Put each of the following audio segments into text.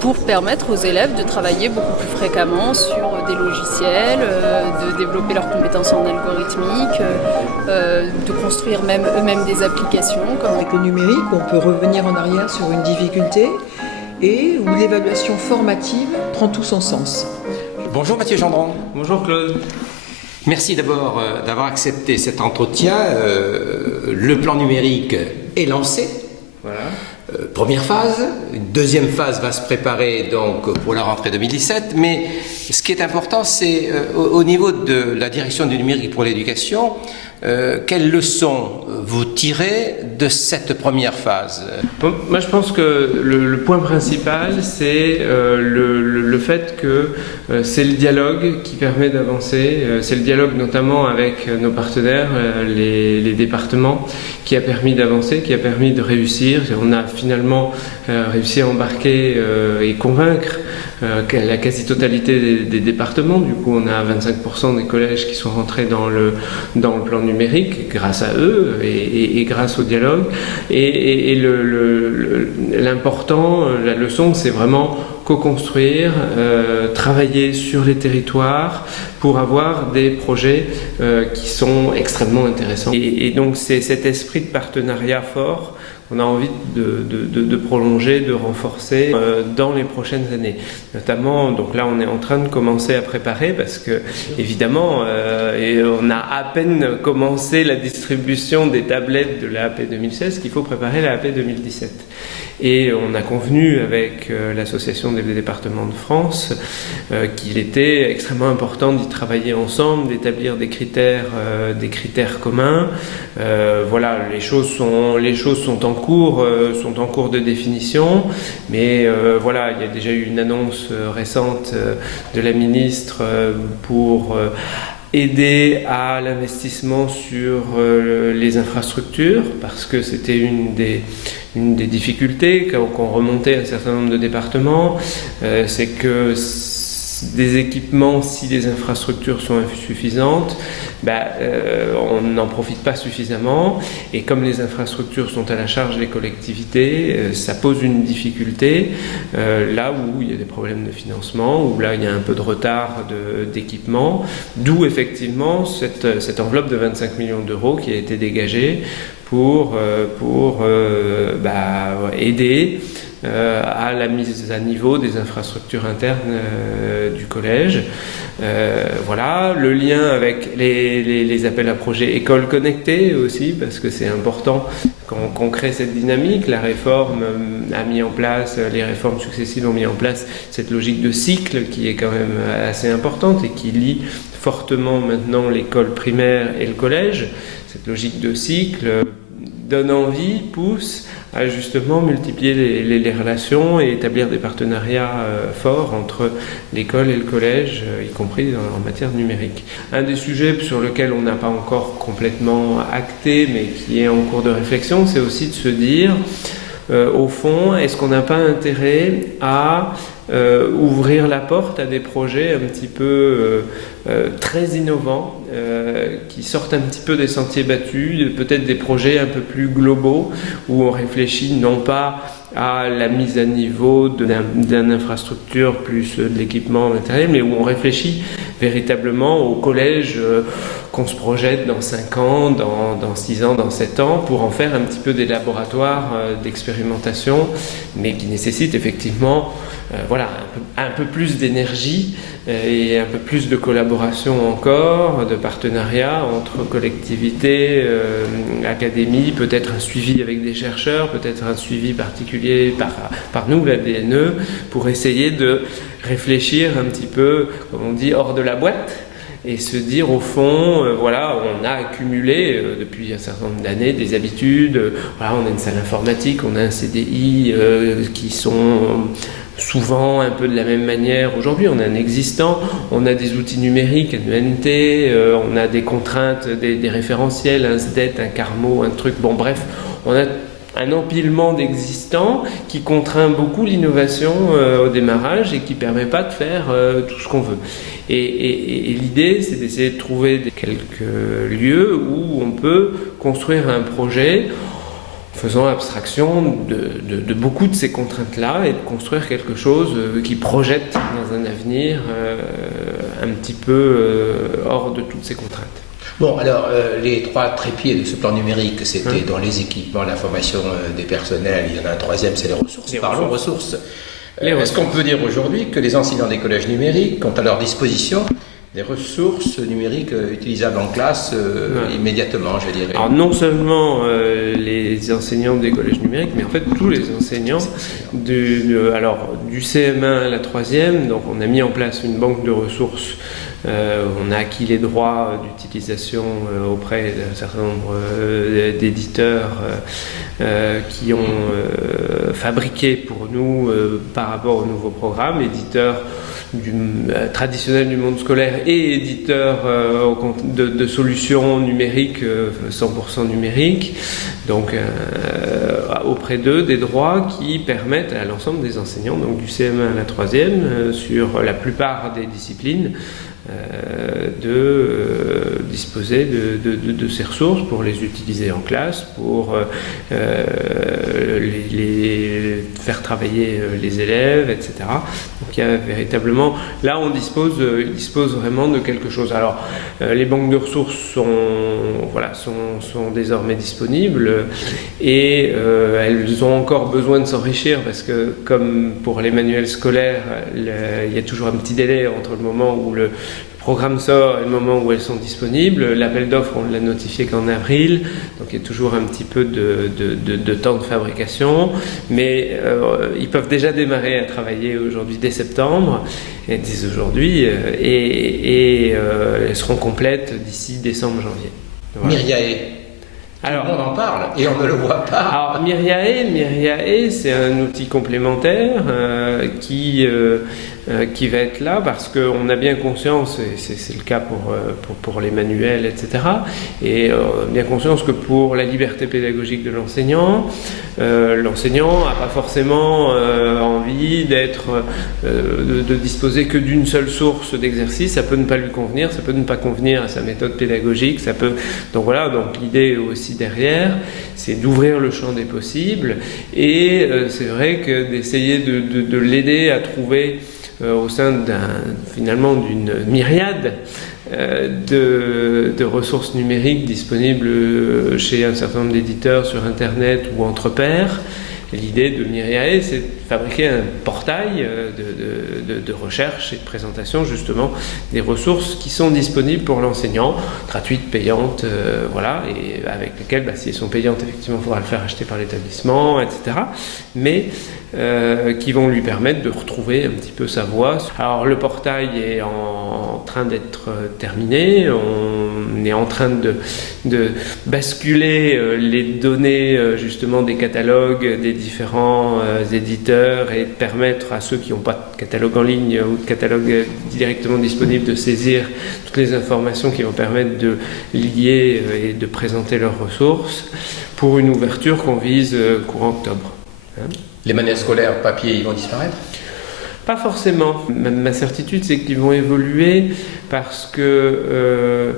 pour permettre aux élèves de travailler beaucoup plus fréquemment sur des logiciels, de développer leurs compétences en algorithmique, de construire même eux-mêmes des applications. Avec le numérique, on peut revenir en arrière sur une difficulté et où l'évaluation formative prend tout son sens. Bonjour Mathieu Gendron. Bonjour Claude. Merci d'abord d'avoir accepté cet entretien. Le plan numérique est lancé. Voilà. Première phase. Une deuxième phase va se préparer donc pour la rentrée 2017. Mais ce qui est important, c'est au niveau de la direction du numérique pour l'éducation, quelles leçons vous tirez de cette première phase? Bon, moi je pense que le point principal c'est le fait que c'est le dialogue qui permet d'avancer, c'est le dialogue notamment avec nos partenaires, les départements, qui a permis d'avancer, qui a permis de réussir. On a finalement réussi à embarquer et convaincre la quasi-totalité des départements. Du coup, on a 25% des collèges qui sont rentrés dans le plan numérique grâce à eux et grâce au dialogue. Et l'important, la leçon, c'est vraiment co-construire, travailler sur les territoires pour avoir des projets qui sont extrêmement intéressants. Et donc, c'est cet esprit de partenariat fort qu'on a envie de prolonger, de renforcer dans les prochaines années. Notamment, donc là on est en train de commencer à préparer parce que évidemment on a à peine commencé la distribution des tablettes de la AP 2016 qu'il faut préparer la AP 2017. Et on a convenu avec l'Association des départements de France qu'il était extrêmement important d'y travailler ensemble, d'établir des critères communs. Voilà, les choses sont en cours de définition, mais voilà, il y a déjà eu une annonce récente de la ministre pour aider à l'investissement sur les infrastructures, parce que c'était une des difficultés qu'ont remonté un certain nombre de départements, c'est que des équipements, si les infrastructures sont insuffisantes, on n'en profite pas suffisamment, et comme les infrastructures sont à la charge des collectivités, ça pose une difficulté là où il y a des problèmes de financement, où là il y a un peu de retard d'équipement, d'où effectivement cette enveloppe de 25 millions d'euros qui a été dégagée pour aider à la mise à niveau des infrastructures internes du collège. Voilà, le lien avec les appels à projets écoles connectées aussi, parce que c'est important qu'on crée cette dynamique. La réforme a mis en place, les réformes successives ont mis en place cette logique de cycle qui est quand même assez importante et qui lie fortement maintenant l'école primaire et le collège. Cette logique de cycle donne envie, pousse à justement multiplier les relations et établir des partenariats forts entre l'école et le collège, y compris en matière numérique. Un des sujets sur lequel on n'a pas encore complètement acté, mais qui est en cours de réflexion, c'est aussi de se dire, au fond, est-ce qu'on n'a pas intérêt à ouvrir la porte à des projets un petit peu très innovants, qui sortent un petit peu des sentiers battus, peut-être des projets un peu plus globaux, où on réfléchit non pas à la mise à niveau d'une infrastructure plus de l'équipement matériel, mais où on réfléchit véritablement au collège qu'on se projette dans 5 ans, dans 6 ans, dans 7 ans, pour en faire un petit peu des laboratoires d'expérimentation, mais qui nécessitent effectivement un peu plus d'énergie et un peu plus de collaboration encore, de partenariat entre collectivités, académies, peut-être un suivi avec des chercheurs, peut-être un suivi particulier par nous, la DNE, pour essayer de réfléchir un petit peu, comme on dit, hors de la boîte, et se dire au fond, on a accumulé depuis un certain nombre d'années des habitudes, on a une salle informatique, on a un CDI qui sont souvent un peu de la même manière. Aujourd'hui, on a un existant, on a des outils numériques, un ENT, on a des contraintes, des référentiels, un SDET, un Carmo, un truc, bon bref, on a un empilement d'existants qui contraint beaucoup l'innovation au démarrage et qui ne permet pas de faire tout ce qu'on veut. Et l'idée, c'est d'essayer de trouver quelques lieux où on peut construire un projet faisant abstraction de beaucoup de ces contraintes-là et de construire quelque chose qui projette dans un avenir un petit peu hors de toutes ces contraintes. Bon, alors, les 3 trépieds de ce plan numérique, c'était dans les équipements, la formation des personnels, il y en a un troisième, c'est les ressources. Parlons ressources. Est-ce qu'on peut dire aujourd'hui que les enseignants des collèges numériques ont à leur disposition des ressources numériques utilisables en classe immédiatement, je dirais? Alors non seulement les enseignants des collèges numériques, mais en fait tous les enseignants du CM1 à la 3e. Donc on a mis en place une banque de ressources. On a acquis les droits d'utilisation auprès d'un certain nombre d'éditeurs qui ont fabriqué pour nous par rapport au nouveau programme, éditeurs traditionnels du monde scolaire et éditeurs de solutions numériques 100% numériques, donc auprès d'eux des droits qui permettent à l'ensemble des enseignants, donc du CM1 à la 3e, sur la plupart des disciplines, de disposer de ces ressources pour les utiliser en classe, pour les faire travailler les élèves, etc. Donc il y a véritablement, là on dispose vraiment de quelque chose. Alors les banques de ressources sont désormais disponibles et elles ont encore besoin de s'enrichir parce que comme pour les manuels scolaires, il y a toujours un petit délai entre le moment où le programme sort et le moment où elles sont disponibles. L'appel d'offres, on l'a notifié qu'en avril, donc il y a toujours un petit peu de temps de fabrication, mais ils peuvent déjà démarrer à travailler aujourd'hui dès septembre, et dès aujourd'hui, et elles seront complètes d'ici décembre-janvier. Voilà. Myriae. Alors, on en parle et on ne le voit pas. Alors Myriae, c'est un outil complémentaire qui va être là parce qu'on a bien conscience, et c'est le cas pour les manuels, etc., et bien conscience que pour la liberté pédagogique de l'enseignant, l'enseignant n'a pas forcément envie de disposer que d'une seule source d'exercice. Ça peut ne pas lui convenir, ça peut ne pas convenir à sa méthode pédagogique, donc voilà, donc l'idée aussi derrière, c'est d'ouvrir le champ des possibles, et c'est vrai que d'essayer de l'aider à trouver au sein d'une myriade de ressources numériques disponibles chez un certain nombre d'éditeurs sur Internet ou entre pairs. L'idée de Myriae, c'est de fabriquer un portail de recherche et de présentation justement des ressources qui sont disponibles pour l'enseignant, gratuites, payantes, voilà, et avec lesquelles, si elles sont payantes, effectivement, il faudra le faire acheter par l'établissement, etc. Mais qui vont lui permettre de retrouver un petit peu sa voie. Alors le portail est en train d'être terminé, on est en train de basculer les données justement des catalogues des différents éditeurs et de permettre à ceux qui n'ont pas de catalogue en ligne ou de catalogue directement disponible de saisir toutes les informations qui vont permettre de lier et de présenter leurs ressources pour une ouverture qu'on vise courant octobre. Les manuels scolaires papier, ils vont disparaître ? Pas forcément. Ma certitude, c'est qu'ils vont évoluer parce que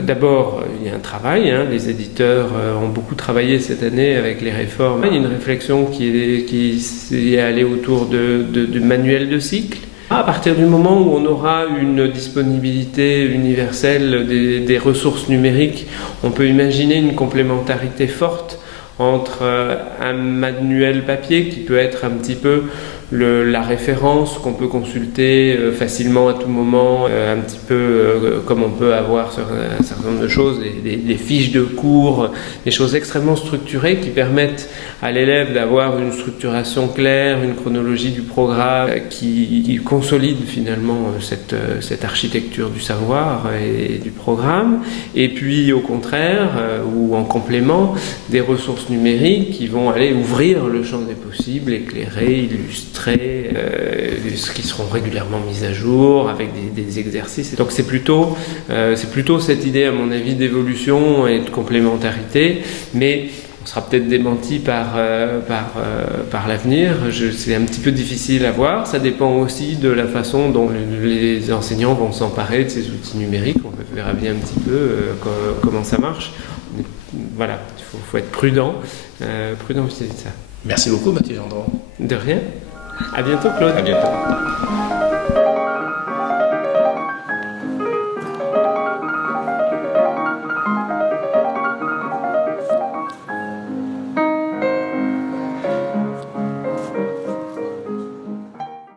d'abord, il y a un travail. Les éditeurs ont beaucoup travaillé cette année avec les réformes. Il y a une réflexion qui est allée autour de manuels de cycle. À partir du moment où on aura une disponibilité universelle des ressources numériques, on peut imaginer une complémentarité forte entre un manuel papier qui peut être un petit peu la référence qu'on peut consulter facilement à tout moment, un petit peu comme on peut avoir sur un certain nombre de choses, des fiches de cours, des choses extrêmement structurées qui permettent à l'élève d'avoir une structuration claire, une chronologie du programme qui consolide finalement cette architecture du savoir et du programme. Et puis au contraire, ou en complément, des ressources numériques qui vont aller ouvrir le champ des possibles, éclairer, illustrer, qui seront régulièrement mises à jour avec des exercices. Donc c'est plutôt cette idée, à mon avis, d'évolution et de complémentarité, mais on sera peut-être démenti par l'avenir. C'est un petit peu difficile à voir. Ça dépend aussi de la façon dont les enseignants vont s'emparer de ces outils numériques. On verra bien un petit peu comment ça marche. voilà, il faut être prudent vis-à-vis de ça. Merci beaucoup Mathieu Gendron. De rien. À bientôt Claude. À bientôt.